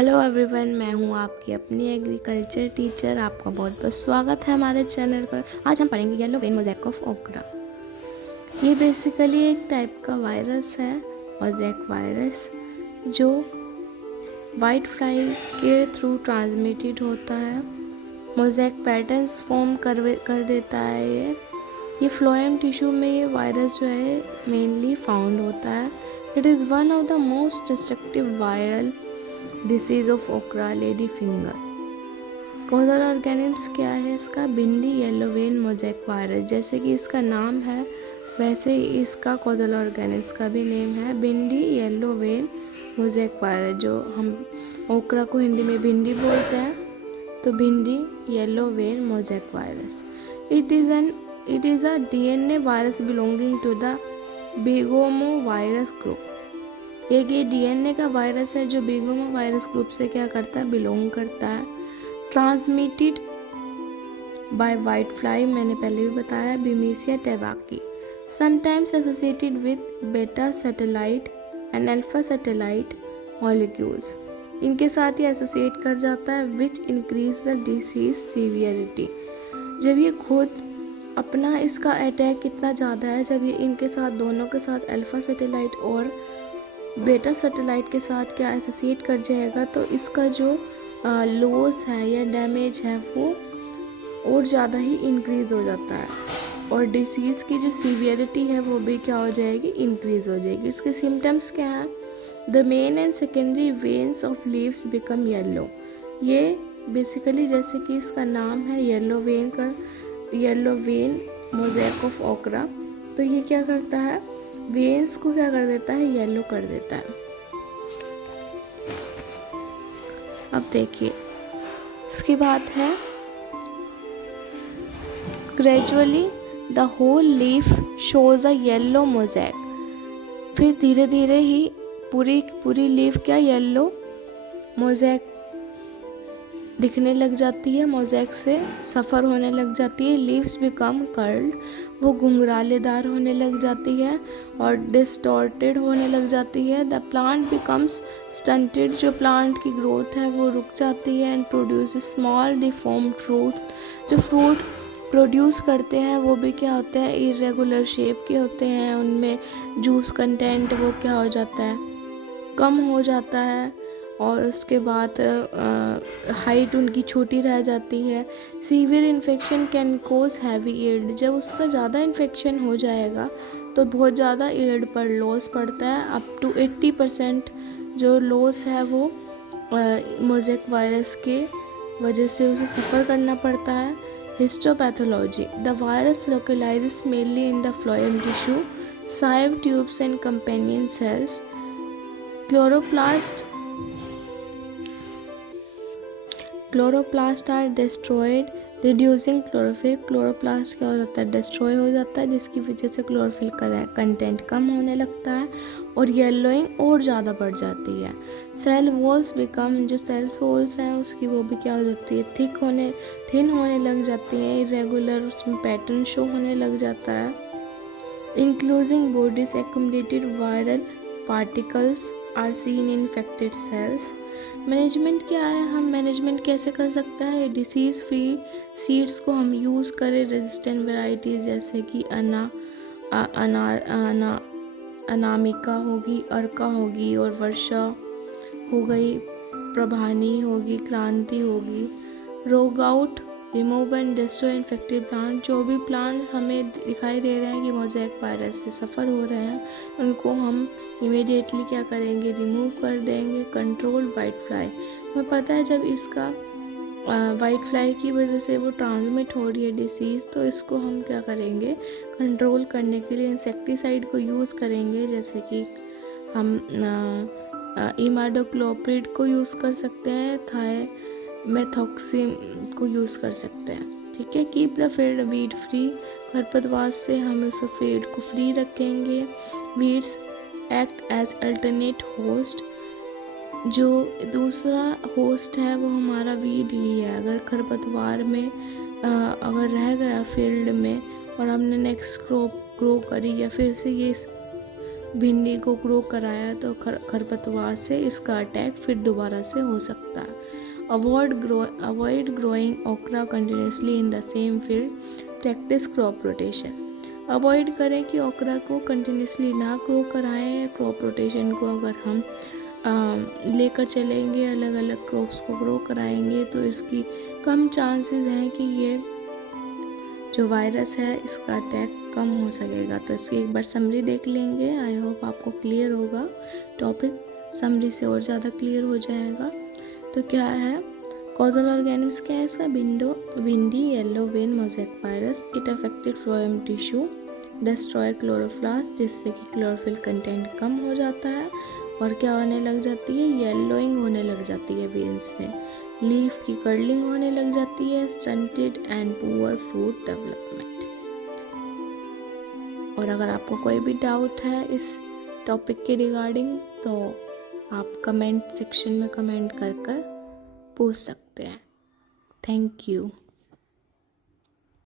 Hello everyone, मैं हूँ आपकी अपनी एग्रीकल्चर टीचर। आपका बहुत बहुत स्वागत है हमारे चैनल पर। आज हम पढ़ेंगे येलो वेन मोज़ेक ऑफ ओकरा। ये बेसिकली एक टाइप का वायरस है, मोज़ेक वायरस, जो वाइट फ्लाई के थ्रू ट्रांसमिटेड होता है। मोज़ेक पैटर्न्स फॉर्म कर देता है। ये फ्लोएम टिश्यू में ये वायरस जो है मेनली फाउंड होता है। It is one of the most destructive viral disease of ओकरा लेडी फिंगर। कॉजल ऑर्गेनिम्स क्या है इसका? भिंडी येलो वेन मोज़ेक वायरस। जैसे कि इसका नाम है वैसे ही इसका कॉजल ऑर्गेनिम्स का भी नेम है, भिंडी येलो वेन मोज़ेक वायरस, जो हम ओकरा को हिंदी में भिंडी बोलते हैं, तो bhindi yellow vein mosaic virus. It is a DNA virus belonging to the begomo virus group. एक ये DNA का वायरस है जो बिगोमो वायरस ग्रुप से क्या करता है, बिलोंग करता है। ट्रांसमिटेड बाय वाइट फ्लाई, मैंने पहले भी बताया, बीमिसिया टेबाकी, समटाइम्स एसोसिएटेड विद बेटा satellite and alpha satellite molecules. इनके साथ ये एसोसिएट कर जाता है, which increase the disease severity. जब ये खुद अपना इसका अटैक कितना ज़्यादा है, जब ये इनके साथ दोनों के साथ अल्फा सैटेलाइट और बेटा सैटेलाइट के साथ क्या एसोसिएट कर जाएगा, तो इसका जो लॉस है या डैमेज है वो और ज़्यादा ही इंक्रीज़ हो जाता है, और डिसीज़ की जो सीवियरिटी है वो भी क्या हो जाएगी, इंक्रीज़ हो जाएगी। इसके सिम्टम्स क्या हैं? The main and secondary veins of leaves become yellow. ये बेसिकली जैसे कि इसका नाम है येलो वेन मोज़ेक ऑफ ओकरा, तो ये क्या करता है, वेन्स को क्या कर देता है, येलो कर देता है। अब देखिए इसकी बात है, gradually the whole leaf shows a yellow mosaic. फिर धीरे धीरे ही पूरी लीफ क्या येलो मोज़ेक दिखने लग जाती है, मोज़ेक से सफ़र होने लग जाती है। लीव्स बिकम कर्ल्ड, वो घुंघरालेदार होने लग जाती है और डिस्टॉर्टेड होने लग जाती है। द प्लांट बिकम्स स्टंटेड, जो प्लांट की ग्रोथ है वो रुक जाती है। And produce small deform fruits, जो फ्रूट प्रोड्यूस करते हैं वो भी क्या होते हैं, इरेगुलर शेप के होते हैं। उनमें जूस कंटेंट वो क्या हो जाता है, कम हो जाता है, और उसके बाद हाइट उनकी छोटी रह जाती है। Severe infection can cause heavy yield, जब उसका ज़्यादा इन्फेक्शन हो जाएगा तो बहुत ज़्यादा ईल्ड पर लॉस पड़ता है। अप टू 80% जो लॉस है वो मोज़ेक वायरस के वजह से उसे सफ़र करना पड़ता है। Histopathology, the virus localises mainly in the phloem tissue, sieve tubes and companion cells. Chloroplast are destroyed reducing chlorophyll. Chloroplast क्या हो जाता है, डिस्ट्रॉय हो जाता है, जिसकी वजह से क्लोरोफिल का कंटेंट कम होने लगता है और येलोइंग और ज़्यादा बढ़ जाती है। सेल वॉल्स बिकम, जो सेल्स वॉल्स हैं उसकी वो भी क्या हो जाती है, थिन होने लग जाती हैं, इरेगुलर उसमें पैटर्न शो होने लग जाता है। Inclusion bodies accumulated viral particles are seen in infected cells. Management क्या है, हम मैनेजमेंट कैसे कर सकते हैं? डिसीज़ फ्री सीड्स को हम यूज़ करें, रेजिस्टेंट वेराइटीज़ जैसे कि अनामिका होगी, अर्का होगी, और वर्षा हो गई, प्रभानी होगी, क्रांति होगी। रोग out, remove and destroy infected plant, जो भी प्लांट्स हमें दिखाई दे रहे हैं कि मोज़ेक वायरस से सफ़र हो रहे हैं, उनको हम इमीडिएटली क्या करेंगे, रिमूव कर देंगे। कंट्रोल वाइट फ्लाई, हमें पता है जब इसका वाइट फ्लाई की वजह से वो ट्रांसमिट हो रही है डिसीज़, तो इसको हम क्या करेंगे, कंट्रोल करने के लिए इंसेक्टिसाइड को यूज़ करेंगे। जैसे कि हम इमाडोक्लोप्रिड को यूज़ कर सकते हैं, थायमेथॉक्सिम को यूज़ कर सकते हैं। ठीक है। Keep the field weed free, खरपतवार से हम उस फील्ड को फ्री रखेंगे। Weeds act as alternate host, जो दूसरा होस्ट है वो हमारा वीड ही है। अगर खरपतवार में अगर रह गया फील्ड में और हमने नेक्स्ट क्रॉप ग्रो करी, या फिर से ये भिंडी को ग्रो कराया तो खरपतवार से इसका अटैक फिर दोबारा से हो सकता है। अवॉइड ग्रोइंग ओकरा continuously in the same field, practice crop rotation. Avoid करें कि ओकरा को कंटिन्यूसली ना ग्रो कराएं। क्रॉप रोटेशन को अगर हम लेकर चलेंगे, अलग अलग क्रॉप्स को ग्रो कराएंगे, तो इसकी कम चांसेस हैं कि ये जो वायरस है इसका अटैक कम हो सकेगा। तो इसकी एक बार समरी देख लेंगे। आई होप आपको क्लियर होगा टॉपिक, समरी से और ज़्यादा क्लियर हो जाएगा। तो क्या है, कॉजल ऑर्गेनिम्स क्या है इसका, भिंडी yellow vein mosaic virus. It affected phloem tissue, destroy chloroplast, जिससे कि क्लोरोफिल कंटेंट कम हो जाता है और क्या होने लग जाती है, येलोइंग होने लग जाती है वेन्स में, लीफ की कर्लिंग होने लग जाती है, stunted and poor fruit development. और अगर आपको कोई भी डाउट है इस टॉपिक के रिगार्डिंग तो आप कमेंट सेक्शन में कमेंट कर पूछ सकते हैं। Thank you.